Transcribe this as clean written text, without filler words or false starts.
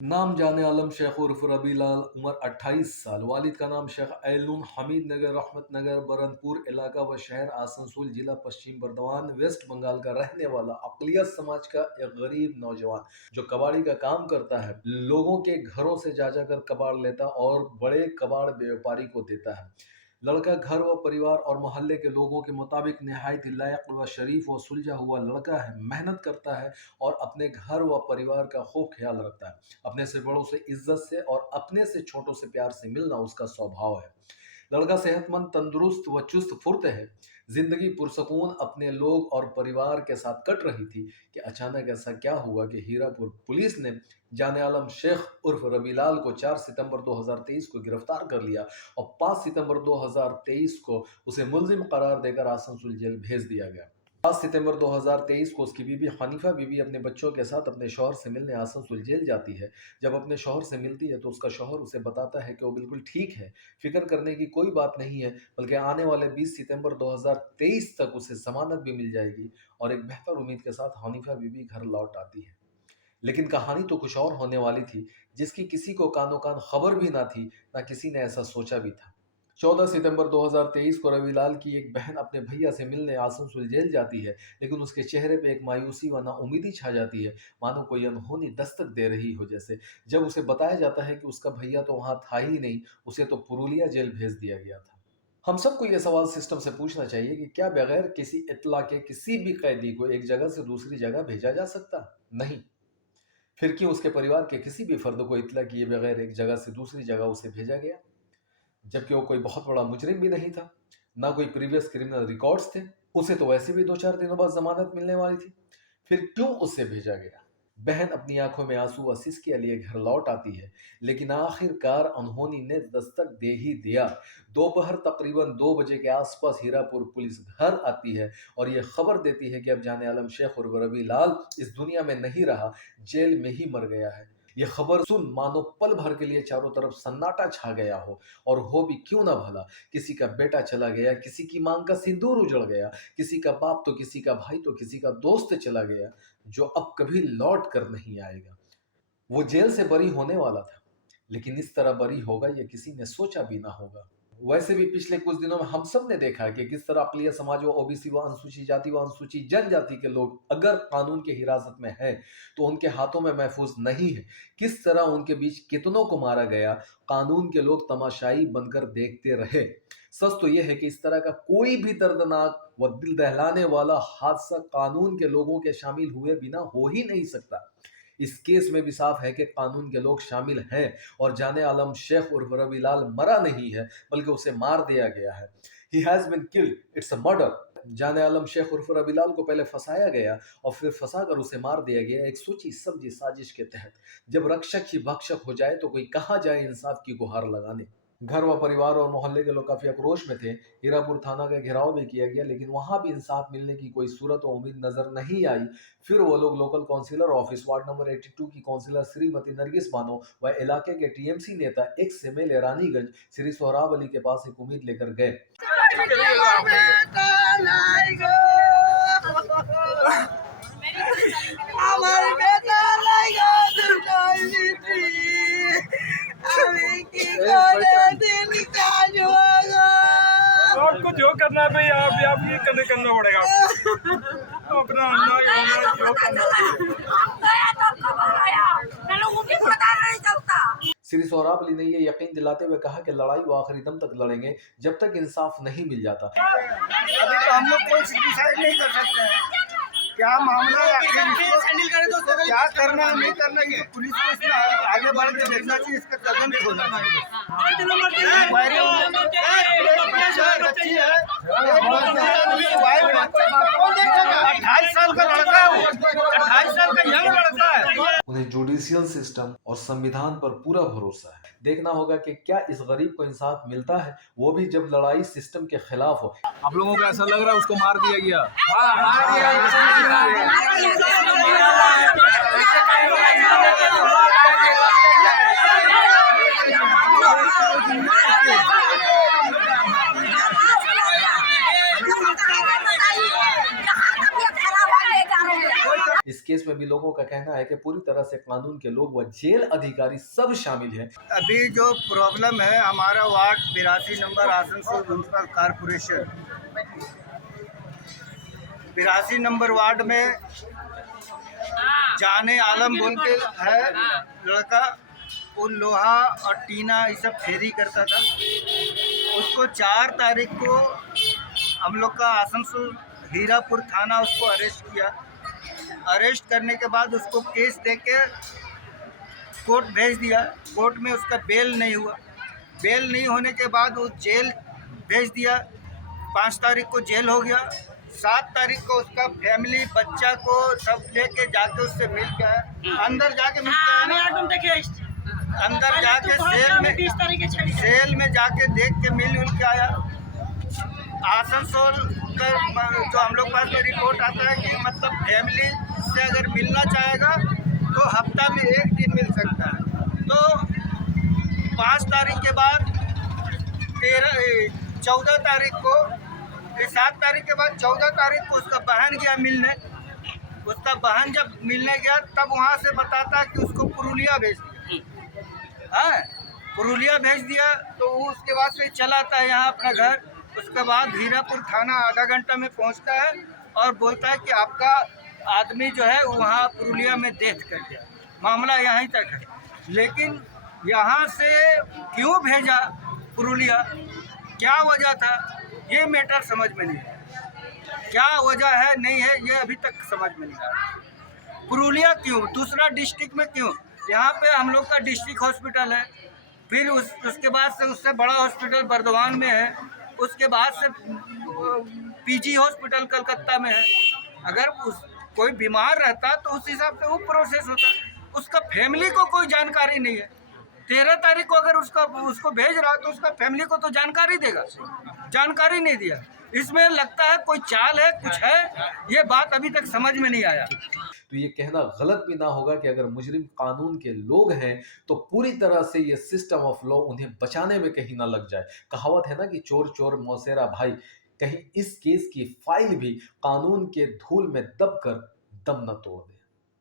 नाम जाने आलम शेख उर्फ रबी लाल, उम्र 28 साल, वालिद का नाम शेख ऐलुन हमीद नगर, रहमत नगर, बरनपुर इलाका व शहर आसनसोल, जिला पश्चिम बर्धमान, वेस्ट बंगाल का रहने वाला अक़लियत समाज का एक गरीब नौजवान जो कबाड़ी का काम करता है। लोगों के घरों से जा जाकर कबाड़ लेता और बड़े कबाड़ व्यापारी को देता है। लड़का घर व परिवार और मोहल्ले के लोगों के मुताबिक निहायत लायक व शरीफ व सुलझा हुआ लड़का है। मेहनत करता है और अपने घर व परिवार का खूब ख्याल रखता है। अपने से बड़ों से इज्जत से और अपने से छोटों से प्यार से मिलना उसका स्वभाव है। लड़का सेहतमंद, तंदुरुस्त व चुस्त फुर्त है। जिंदगी पुरसकून अपने लोग और परिवार के साथ कट रही थी कि अचानक ऐसा क्या हुआ कि हीरापुर पुलिस ने जाने आलम शेख उर्फ रबीलाल को 4 सितंबर 2023 को गिरफ्तार कर लिया और 5 सितंबर 2023 को उसे मुलजिम करार देकर आसनसोल जेल भेज दिया गया। 5 सितंबर 2023 को उसकी बीवी हनीफा बीवी अपने बच्चों के साथ अपने शौहर से मिलने आसनसोल जेल जाती है। जब अपने शौहर से मिलती है तो उसका शौहर उसे बताता है कि वो बिल्कुल ठीक है, फिक्र करने की कोई बात नहीं है, बल्कि आने वाले 20 सितंबर 2023 तक उसे जमानत भी मिल जाएगी और एक बेहतर उम्मीद के साथ हनीफा बीवी घर लौट आती है। लेकिन कहानी तो कुछ और होने वाली थी, जिसकी किसी को कानो कान खबर भी ना थी, ना किसी ने ऐसा सोचा भी था। 14 सितंबर 2023 को रविलाल की एक बहन अपने भैया से मिलने आसनसोल जेल जाती है, लेकिन उसके चेहरे पे एक मायूसी व नाउम्मीदी छा जाती है, मानो कोई अनहोनी दस्तक दे रही हो जैसे। जब उसे बताया जाता है कि उसका भैया तो वहां था ही नहीं, उसे तो पुरुलिया जेल भेज दिया गया था। हम सबको ये सवाल सिस्टम से पूछना चाहिए कि क्या बगैर किसी इत्तला के किसी भी कैदी को एक जगह से दूसरी जगह भेजा जा सकता? नहीं। फिर क्यों उसके परिवार के किसी भी फर्द को इत्तला किए बगैर एक जगह से दूसरी जगह उसे भेजा गया, जबकि वो कोई बहुत बड़ा मुजरिम भी नहीं था, ना कोई प्रीवियस क्रिमिनल रिकॉर्ड्स थे, उसे तो वैसे भी 2-4 दिनों बाद जमानत मिलने वाली थी। फिर क्यों उसे भेजा गया? बहन अपनी आंखों में आंसू व सिसकियां लिए घर लौट आती है, लेकिन आखिरकार अनहोनी ने दस्तक दे ही दिया। दोपहर तकरीबन 2 बजे के आसपास हीरापुर पुलिस घर आती है और यह खबर देती है कि अब जाने आलम शेख और रबी लाल इस दुनिया में नहीं रहा, जेल में ही मर गया है। यह खबर सुन मानो पल भर के लिए चारों तरफ सन्नाटा छा गया हो, और हो भी क्यों ना भला। किसी का बेटा चला गया, किसी की मांग का सिंदूर उजड़ गया, किसी का बाप तो किसी का भाई तो किसी का दोस्त चला गया, जो अब कभी लौट कर नहीं आएगा। वो जेल से बरी होने वाला था, लेकिन इस तरह बरी होगा ये किसी ने सोचा भी ना होगा। वैसे भी पिछले कुछ दिनों में हम सब ने देखा है कि किस तरह अक़लियत समाज व ओबीसी व अनुसूचित जाति व अनुसूचित जनजाति के लोग अगर कानून की हिरासत में हैं तो उनके हाथों में महफूज नहीं है। किस तरह उनके बीच कितनों को मारा गया, कानून के लोग तमाशाई बनकर देखते रहे। सच तो यह है कि इस तरह का कोई भी दर्दनाक व दिल दहलाने वाला हादसा कानून के लोगों के शामिल हुए बिना हो ही नहीं सकता। इस केस में भी साफ है कि कानून के लोग शामिल हैं और जाने आलम शेख उर्फ रबीलाल मरा नहीं है, बल्कि उसे मार दिया गया है। He has been killed, it's a murder. Jane Alam Sheikh उर्फ रबीलाल को पहले फंसाया गया और फिर फंसाकर उसे मार दिया गया, एक सोची समझी साजिश के तहत। जब रक्षक ही भक्षक हो जाए तो कोई कहाँ जाए इंसाफ की गुहार लगाने। घर व परिवार और मोहल्ले के लोग काफी आक्रोश में थे। हीरापुर थाना का घेराव भी किया गया, लेकिन वहां भी इंसाफ मिलने की कोई सूरत और उम्मीद नजर नहीं आई। फिर वो लोग local councillor office ward number 82 की काउंसिलर श्रीमती नरगिस बानो व इलाके के टीएमसी नेता एक्स एमएलए रानीगंज श्री सोहराब अली के पास एक उम्मीद लेकर गए। आपको जो करना है भाई आप ये करना पड़ेगा अपना जो करना। श्री सोहराब अली ने ये यकीन दिलाते हुए कहा कि लड़ाई वो आखिरी दम तक लड़ेंगे जब तक इंसाफ नहीं मिल जाता। अभी तो हम लोग कोई डिसाइड नहीं कर सकते हैं क्या मामला हैंडल करें तो क्या करना है नहीं करना, ये पुलिस को इसमें आगे बढ़ के देखना चाहिए, इसका कदम खोलना चाहिए। 28 साल का लड़का है, 28 साल का यंग लड़का है। उन्हें जुडिशियल सिस्टम और संविधान पर पूरा भरोसा है। देखना होगा कि क्या इस गरीब को इंसाफ मिलता है, वो भी जब लड़ाई सिस्टम के खिलाफ हो। आप लोगों को ऐसा लग रहा है उसको मार दिया गया? इस केस में सभी लोगों का कहना है कि पूरी तरह से कानून के लोग व जेल अधिकारी सब शामिल हैं। अभी जो प्रॉब्लम है, हमारा ward 82 number Asansol municipal corporation 82 number ward में जाने आलम बोल के है लड़का, वो लोहा और टीना ये सब फेरी करता था। उसको 4 तारीख को हम लोग का आसनसोल हीरापुर थाना उसको अरेस्ट किया। अरेस्ट करने के बाद उसको केस देके कोर्ट भेज दिया। कोर्ट में उसका बेल नहीं हुआ। बेल नहीं होने के बाद वो जेल भेज दिया। 5 तारीख को जेल हो गया। 7 तारीख को उसका फैमिली बच्चा को सब लेके जाके उससे मिल के आया। अंदर जाके मिल के आया, अंदर जाके सेल में जाके देख के मिल के आया। आसनसोल का जो हम लोग पास में रिपोर्ट आता है कि मतलब फैमिली से अगर मिलना चाहेगा तो हफ्ता में 1 दिन मिल सकता है। तो 5 तारीख के बाद 14 तारीख को 7 तारीख के बाद 14 तारीख को उसका बहन गया मिलने। उसका बहन जब मिलने गया तब वहाँ से बताता कि उसको पुरुलिया भेज दिया। हाँ, पुरुलिया भेज दिया। तो वो उसके बाद से चला आता है यहाँ अपना घर। उसके बाद हीरापुर थाना आधा घंटा में पहुँचता है और बोलता है कि आपका आदमी जो है वहाँ पुरुलिया में डेथ कर गया। मामला यहीं तक है। लेकिन यहाँ से क्यों भेजा पुरुलिया, क्या वजह था, ये मैटर समझ में नहीं आया। क्या वजह है नहीं है ये अभी तक समझ में नहीं आया। पुरुलिया क्यों, दूसरा डिस्ट्रिक्ट में क्यों? यहाँ पे हम लोग का डिस्ट्रिक्ट हॉस्पिटल है, फिर उसके बाद से उससे बड़ा हॉस्पिटल बर्दवान में है, उसके बाद से पीजी हॉस्पिटल कलकत्ता में है। अगर कोई बीमार रहता तो उस हिसाब से वो प्रोसेस होता। उसका फैमिली को कोई जानकारी नहीं है। 13 तारीख को अगर उसको भेज रहा तो उसका फैमिली को तो जानकारी देगा, जानकारी नहीं दिया। इसमें लगता है कोई चाल है, कुछ है, ये बात अभी तक समझ में नहीं आया। तो ये कहना गलत भी ना होगा कि अगर मुजरिम कानून के लोग हैं तो पूरी तरह से ये सिस्टम ऑफ लॉ उन्हें बचाने में कहीं ना लग जाए। कहावत है ना कि चोर चोर मौसेरा भाई, कहीं इस केस की फाइल भी कानून के धूल में दबकर दम न तोड़ दे।